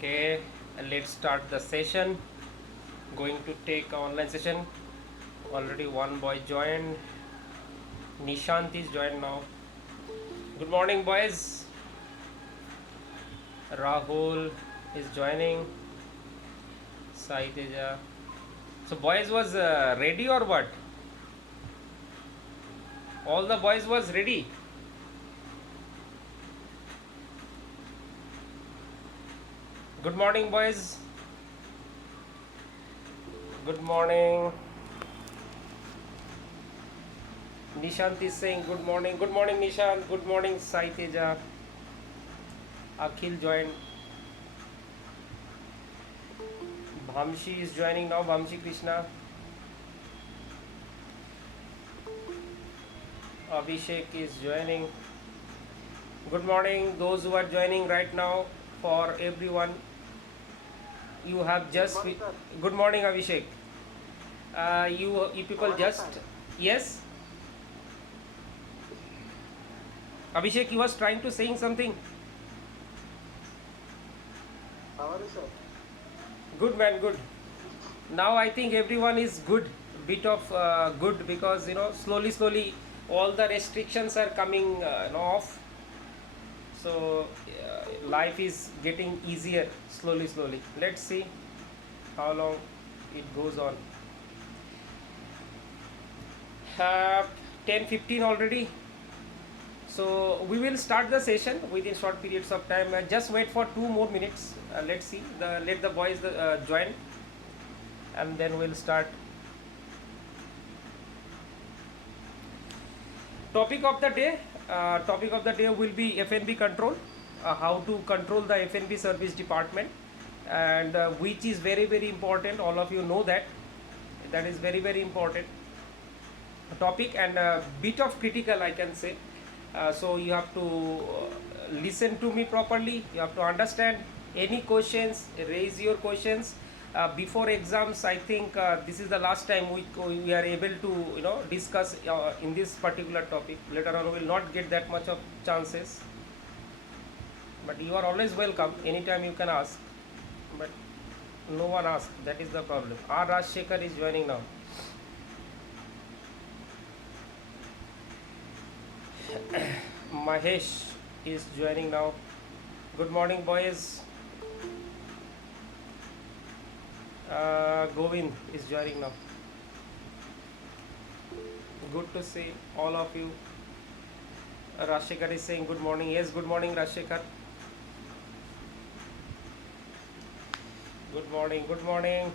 Okay, let's start the session. Going to take online session. Already one boy joined. Nishant is joined now. Good morning, boys. Rahul is joining. Sai Teja. So, boys was ready or what? All the boys was ready. Good morning, boys. Good morning. Nishant is saying good morning. Good morning, Nishant. Good morning, Sai Teja. Akhil joined. Bhamshi is joining now. Bhamshi Krishna. Abhishek is joining. Good morning, those who are joining right now. For everyone, you have just. Good morning, Abhishek. You people just. Yes, Abhishek, you was trying to saying something. How are you, sir? Good man, good. Now I think everyone is good. Bit of good because slowly, all the restrictions are coming off. So life is getting easier slowly. Let's see how long it goes on. uh, 10:15 already, so we will start the session within short periods of time. Just wait for 2 more minutes. Let's see, let the boys join, and then we'll start. Topic of the day will be FNB control, how to control the FNB service department, and which is very important. All of you know that is very important topic, and a bit of critical, I can say. So you have to listen to me properly. You have to understand. Any questions, raise your questions. Before exams, I think this is the last time we are able to discuss in this particular topic. Later on we will not get that much of chances, but you are always welcome. Anytime you can ask, but no one asks. That is the problem. R. Rajshekhar is joining now. Mahesh is joining now. Good morning, boys. Govind is joining now. Good to see all of you. Rashekar is saying good morning. Yes, good morning, Rashekar. Good morning, good morning.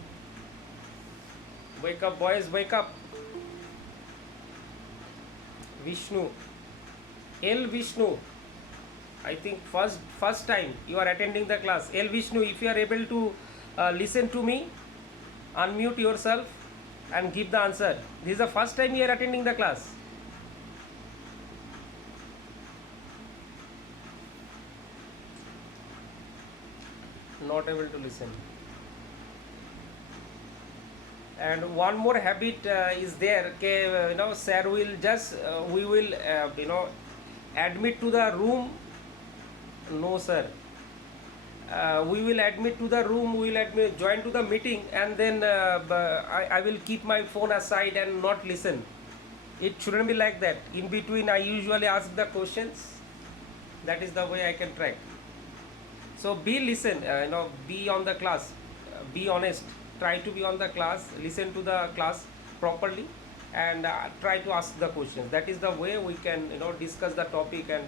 Wake up, boys, wake up. Vishnu. L. Vishnu. I think first time you are attending the class. L. Vishnu, if you are able to listen to me, unmute yourself and give the answer. This is the first time you are attending the class. Not able to listen. And one more habit is there. Okay, sir will just we will admit to the room. No, sir. We will admit to the room. We will join to the meeting, and then I will keep my phone aside and not listen. It shouldn't be like that. In between, I usually ask the questions. That is the way I can track. So be on the class. Be honest. Try to be on the class. Listen to the class properly, and try to ask the questions. That is the way we can discuss the topic, and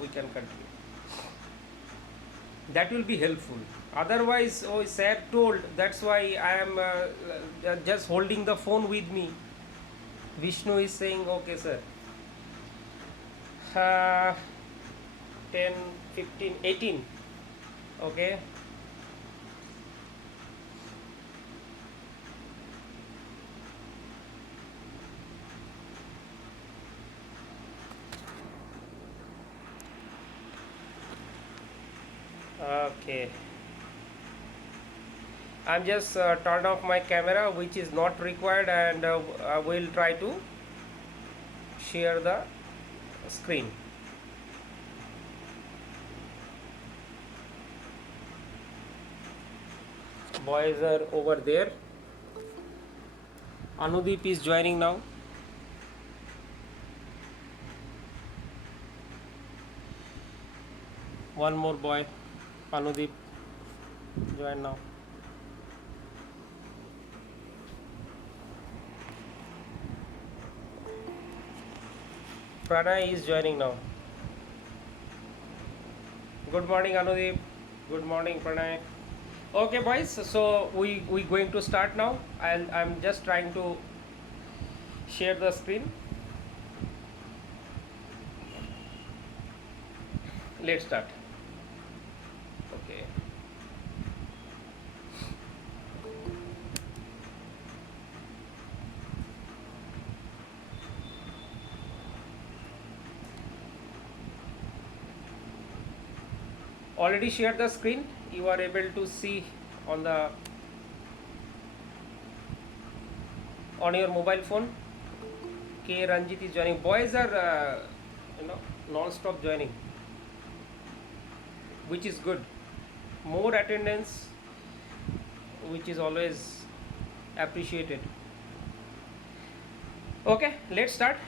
we can continue. That will be helpful. Otherwise, oh, sir told, that's why I am just holding the phone with me. Vishnu is saying okay, sir. uh, 10, 15, 18. Okay. Okay, I'm just turned off my camera, which is not required, and I will try to share the screen. Boys are over there. Anudeep is joining now. One more boy, Anudeep, join now. Pranay is joining now. Good morning, Anudeep. Good morning, Pranay. Okay, boys. So we going to start now. I'm just trying to share the screen. Let's start. Okay. Already shared the screen. You are able to see on the on your mobile phone. K Ranjit is joining. Boys are non-stop joining, which is good. More attendance, which is always appreciated. Okay, let's start.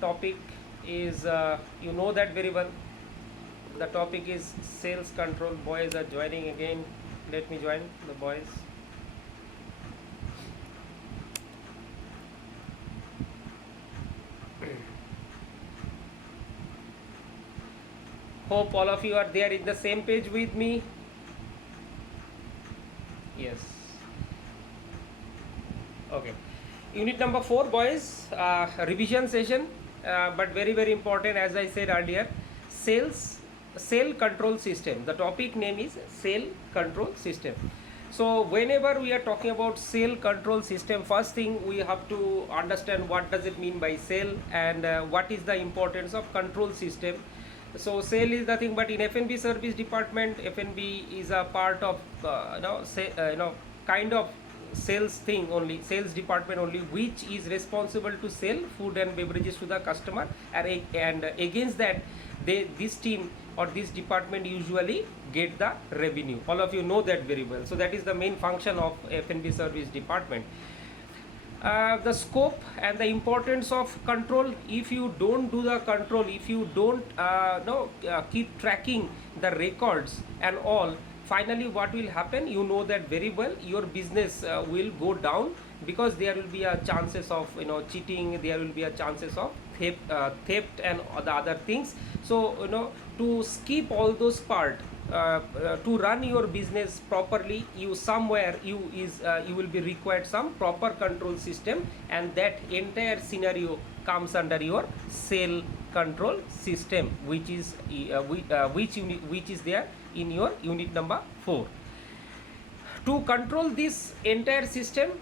Topic is you know that very well. The topic is sales control. Boys are joining again. Let me join the boys. Hope all of you are there in the same page with me. Yes. Okay. Unit number 4, boys. Revision session, but very important. As I said earlier, sale control system. The topic name is sale control system. So whenever we are talking about sale control system, first thing we have to understand what does it mean by sale and what is the importance of control system. So sale is nothing but in F&B service department. F&B is a part of kind of sales thing only, sales department only, which is responsible to sell food and beverages to the customer, and against that this team or this department usually get the revenue. All of you know that very well. So that is the main function of F&B service department. The scope and the importance of control. If you don't do the control, if you don't keep tracking the records and all, finally what will happen, you know that very well, your business will go down, because there will be a chances of cheating, there will be a chances of theft and the other things. So to skip all those part, to run your business properly, you will be required some proper control system, and that entire scenario comes under your sale control system, which is there in your unit number 4. To control this entire system,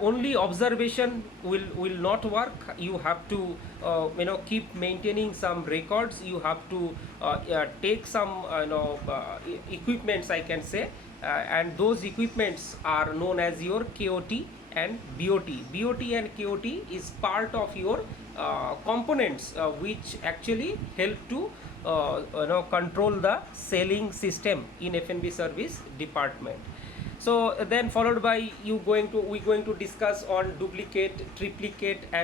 only observation will not work. You have to keep maintaining some records. You have to take some equipments, I can say, and those equipments are known as your KOT and BOT. BOT and KOT is part of your components which actually help to control the selling system in F&B service department. So then followed by we're going to discuss on duplicate, triplicate and